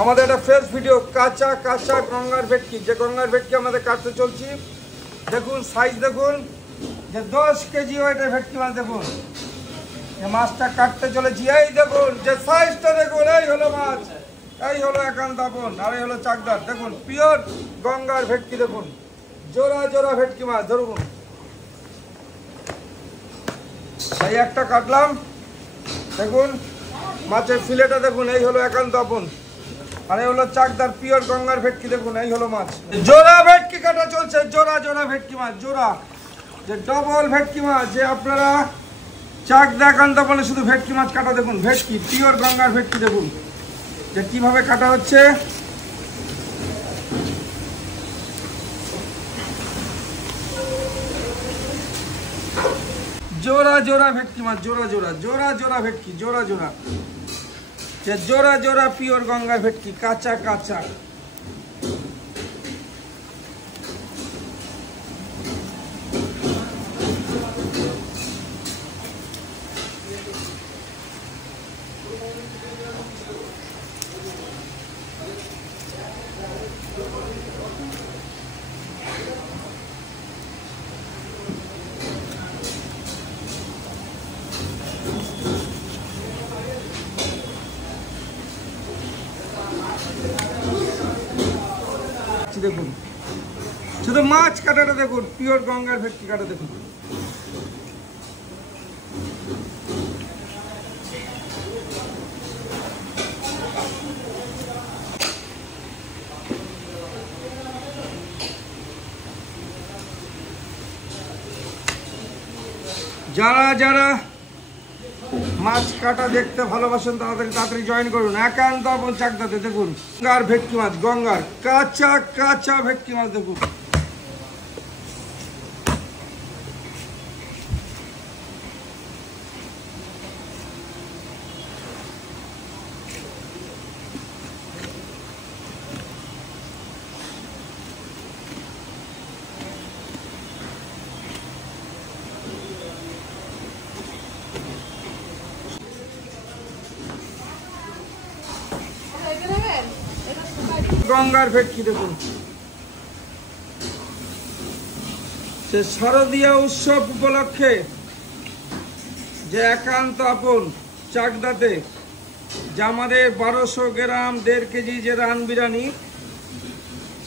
আমাদের একটা fresh video কাঁচা কাঁচা গঙ্গার ভেটকি, যে গঙ্গার ভেটকি আমাদের কাটতে চলছি। দেখুন সাইজ দেখুন, যে 10 কেজি ওয়েটের ভেটকি মাছ। দেখুন যে মাছটা কাটতে চলেছি, এই দেখুন যে সাইজটা দেখুন, এই হলো মাছ, এই হলো একান্ত আপন, আর এই হলো চাকদার। দেখুন পিওর গঙ্গার ভেটকি, দেখুন জোড়া জোড়া ভেটকি মাছ। ধরুন এই একটা কাটলাম, দেখুন মাছের ফিলেটা দেখুন, এই হলো একান্ত আপন, আর এই হলো চাকদার পিওর গঙ্গার ভেটকি। দেখুন এই হলো মাছ, জোড়া ভেটকি কাটা চলছে, জোড়া জোড়া ভেটকি মাছ, জোড়া যে ডবল ভেটকি মাছ। যে আপনারা চাকদা একান্ত আপনে শুধু ভেটকি মাছ কাটা দেখুন, ভেটকি পিওর গঙ্গার ভেটকি। দেখুন যে কিভাবে কাটা হচ্ছে, জোড়া জোড়া ভেটকি মাছ, জোড়া জোড়া জোড়া জোড়া ভেটকি, জোড়া জোড়া যে জোড়া জোড়া পিওর গঙ্গার ভেটকি, কাঁচা কাঁচা। দেখুন শুধু মাছ কাটাটা দেখুন, পিওর গঙ্গার ভেটকি কাটা দেখুন। যারা যারা মাছ কাটা দেখতে ভালোবাসেন তাড়াতাড়ি তাড়াতাড়ি জয়েন করুন একান্ত আপন চাকদাতে। দেখুন গঙ্গার ভেটকি মাছ, গঙ্গার কাঁচা কাঁচা ভেটকি মাছ। দেখুন গঙ্গার ভেটকি। দেখুন সে শারদীয় উৎসব উপলক্ষে যে একান্ত আপন চাকদাতে যে আমাদের 1200 গ্রাম 1.5 কেজি যে রান বিরিয়ানি,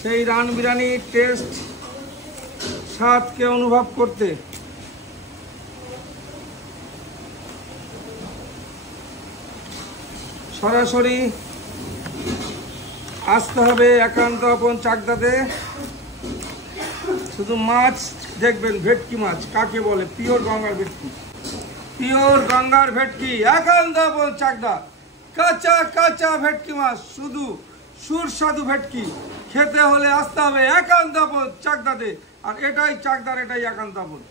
সেই রান বিরিয়ানির টেস্ট স্বাদকে অনুভব করতে সরাসরি আসতে হবে একান্ত আপন চাকদাতে। শুধু মাছ দেখবেন, ভেটকি মাছ কাকে বলে, পিওর গঙ্গার ভেটকি, পিওর গঙ্গার ভেটকি একান্ত আপন চাকদা। কাঁচা কাঁচা ভেটকি মাছ, শুধু সুস্বাদু ভেটকি খেতে হলে আসতে হবে একান্ত আপন চাকদাতে। আর এটাই চাকদার, এটাই একান্ত আপন।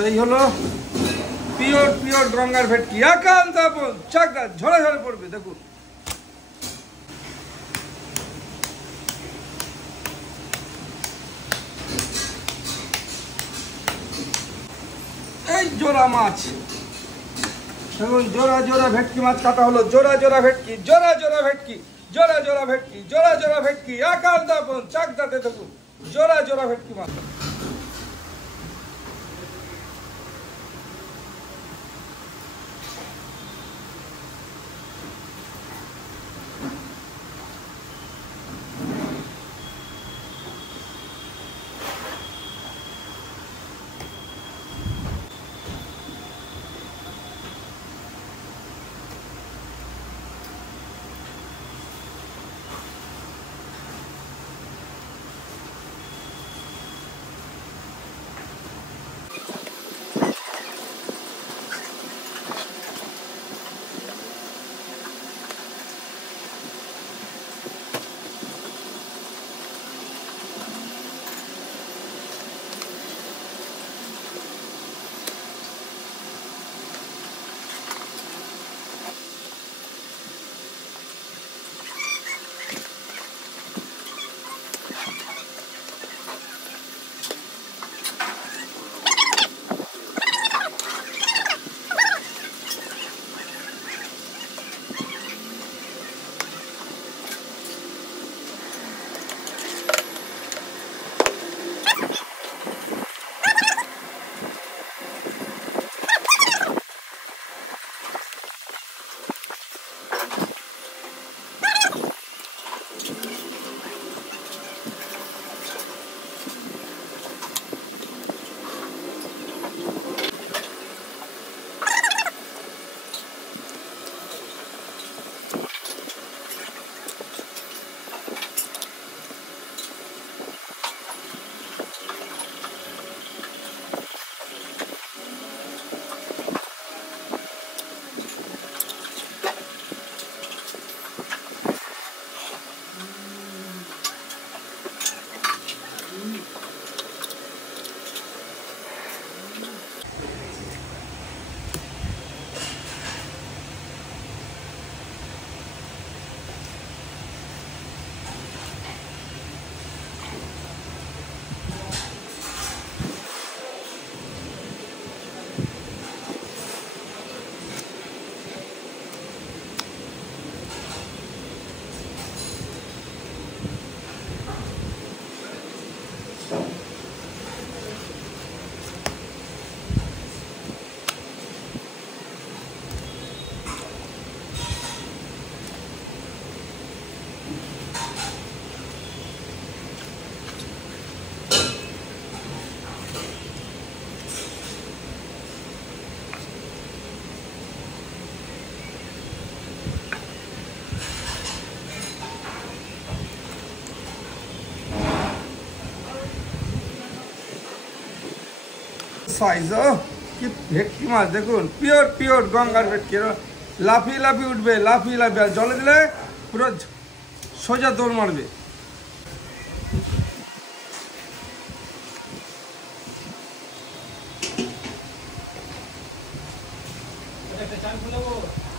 তো এই হলো পিওর পিওর গঙ্গার ভেটকি একান্ত আপন চাকদা, ঝরে ঝরে পড়বে। দেখুন এই জোড়া মাছ, দেখুন জোড়া জোড়া ভেটকি মাছ কাটা হলো, জোড়া জোড়া ভেটকি, জোড়া জোড়া ভেটকি, জোড়া জোড়া ভেটকি, জোড়া জোড়া ভেটকি একান্ত আপন চাকদাতে। দেখুন জোড়া জোড়া ভেটকি মাছ। সাইজ, ও কি ভেটকি মাছ দেখুন, পিওর পিওর গঙ্গার ভেটকি, লাফিয়ে লাফিয়ে উঠবে, লাফিয়ে লাফিয়ে, আর জলে দিলে পুরো সোজা দৌড় মারবে।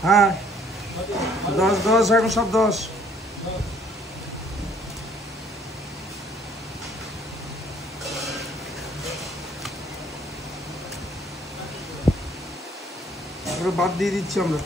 হ্যাঁ 10 এখন সব 10। বাদ দিয়ে দিচ্ছি আমরা।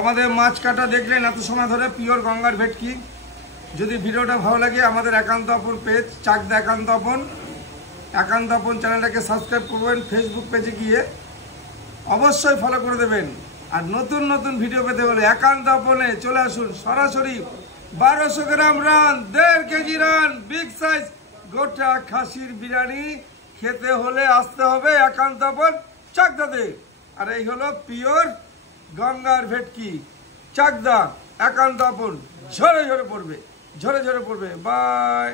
আমাদের মাছ কাটা দেখলেন এত সময় ধরে, পিওর গঙ্গার ভেটকি। যদি ভিডিওটা ভালো লাগে আমাদের একান্ত আপন পেজ চাকদা একান্ত আপন চ্যানেলটাকে সাবস্ক্রাইব করবেন, ফেসবুক পেজে গিয়ে অবশ্যই ফলো করে দেবেন। আর নতুন নতুন ভিডিও পেতে হলে একান্ত আপনে চলে আসুন সরাসরি। 1200 গ্রাম রান, 1.5 কেজি রান, বিগ সাইজ গোটা খাসির বিরিয়ানি খেতে হলে আসতে হবে একান্ত আপন চাকদাতে। আর এই হলো পিওর গঙ্গার ভেটকি, চাকদা একান্ত আপন, ঝরে ঝরে পড়বে, ঝরে ঝরে পড়বে। বাই।